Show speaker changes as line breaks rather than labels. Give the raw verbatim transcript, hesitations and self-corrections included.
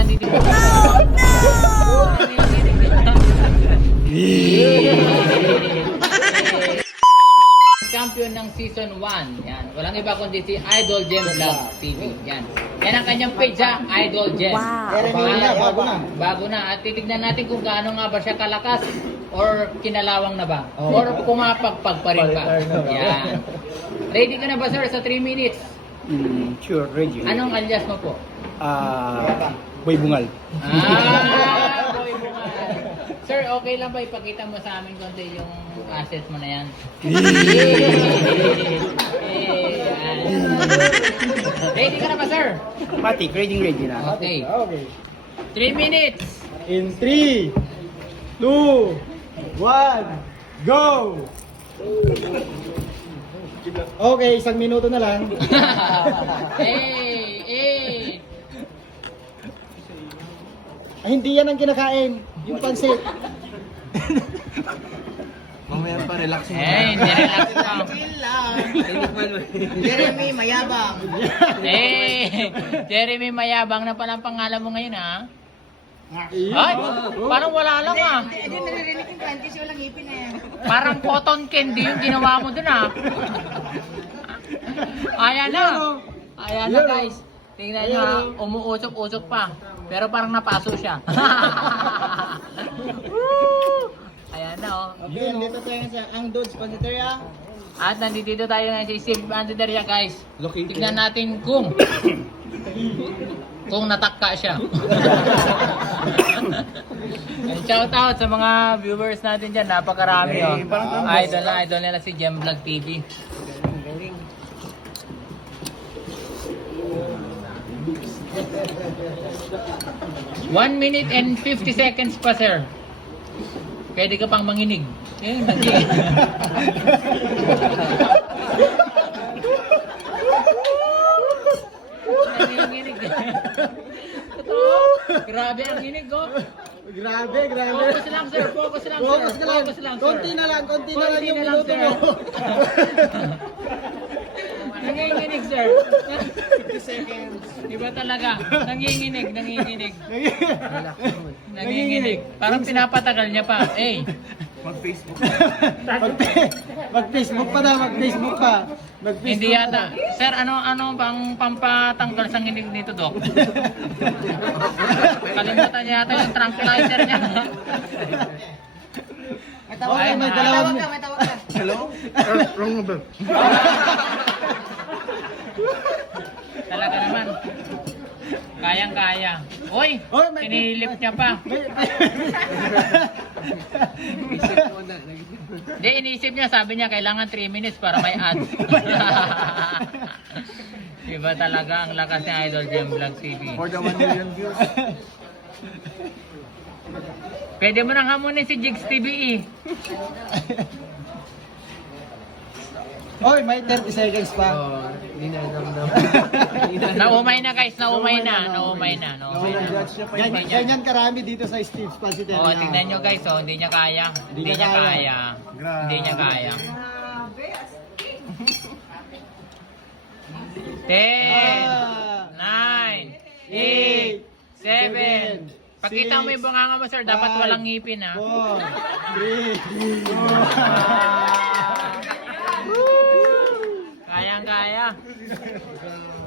nandito. Champion ng season one. Yan. Walang iba kundi si Idol Gem Vlog T V. Yan. Yan ang kanyang page ha, Idol Gem.
Wow.
Bago na, bago na.
Bago na. At titignan natin kung gaano nga ba siya kalakas or kinalawang na ba? Or pumapagpag pa rin ba? Yan. Ready ka na ba sir sa three minutes?
Mm, sure, ready.
Anong alias mo po?
Ah, Boy Bungal.
Ah, boy bungal. Sir, okay lang ba ipakita mo sa amin konti yung assets mo na yan? Ready ka na ba, sir?
Matik, ready, ready na.
Okay.
Okay.
Three minutes.
In three, two, one, go! Okay, isang minuto na lang.
Hey, hey.
Ay, hindi yan ang kinakain. Yung pansit.
Mamaya pa, relax mo.
Eh, hindi relax pa.
Jeremy, mayabang.
Eh, Jeremy Mayabang na pala ang pangalan mo ngayon, ha? Ay, parang wala lang, ah.
Hindi naririnig yung kan kasi walang ngipin na yan.
Parang cotton candy yung ginawa mo dun, ah. Ayan na. Ayan na, guys. Tingnan nyo, ha. Umuusok-usok pa. Pero parang napaso siya. Woo! Ayan na, oh.
Okay, dito tayo sa Ang Dudes Pansiteria.
At nandito tayo na si Steve Antideria, guys. Tignan natin kung kung natakka siya. Shout out sa mga viewers natin dyan. Napakarami, oh. Idol na, idol nila si Gem Vlog T V. One minute and fifty seconds pa, sir. Pwede ka pang manginig. Eh, nag-iig. Nanginginig. Totoo? Grabe ang inig, oh.
Grabe, grabe.
Focus lang, sir. Focus lang, sir.
Focus ka lang.
Focus lang, sir.
Konti na lang, konti na lang
Konti
yung
na lang,
minuto
sir.
mo.
Nanginginig, sir. fifty seconds. Iba talaga. Nanginginig, nanginginig. Nanginginig. Parang pinapatagal niya pa. Eh.
Mag-Facebook.
Mag- Mag-Facebook pa na, mag-Facebook pa. Mag-Facebook
Hindi
pa
yata.
na.
Sir, ano ano bang pampatanggal sa nginig nito, Dok? Kalimutan niya yata yung tranquilizer niya.
May tawag
Ay,
ka, may
may
tawag
dalawang-
ka, may tawag ka.
Hello? Wrong number.
Talaga naman. Kayang-kaya. Uy,
Oy, may-
tinilip niya pa. Hindi, iniisip niya, sabi niya, kailangan three minutes para may ads. Iba talaga ang lakas ni Idol Gem Vlog T V.
For the one million views.
Pwede mo nang hamunin si Jigs T V E.
Oy, may thirty seconds pa.
Hindi na namdam.
Naumay na guys, naumay na, naumay na, naumay na.
Judge niya pa yung
Ganyan, ganyan karami dito sa Steve's Pansiteria.
Oh, tingnan nyo guys, oh, hindi niya kaya. Hindi,
Hindi
niya
niya
kaya.
kaya.
Grabe.
Hindi niya kaya. Ten,
Ah,
nine, eight, seven. Pakita mo yung bunganga mo, sir. Dapat
five,
walang ngipin, ha.
four, three, two,
Kayang-kaya.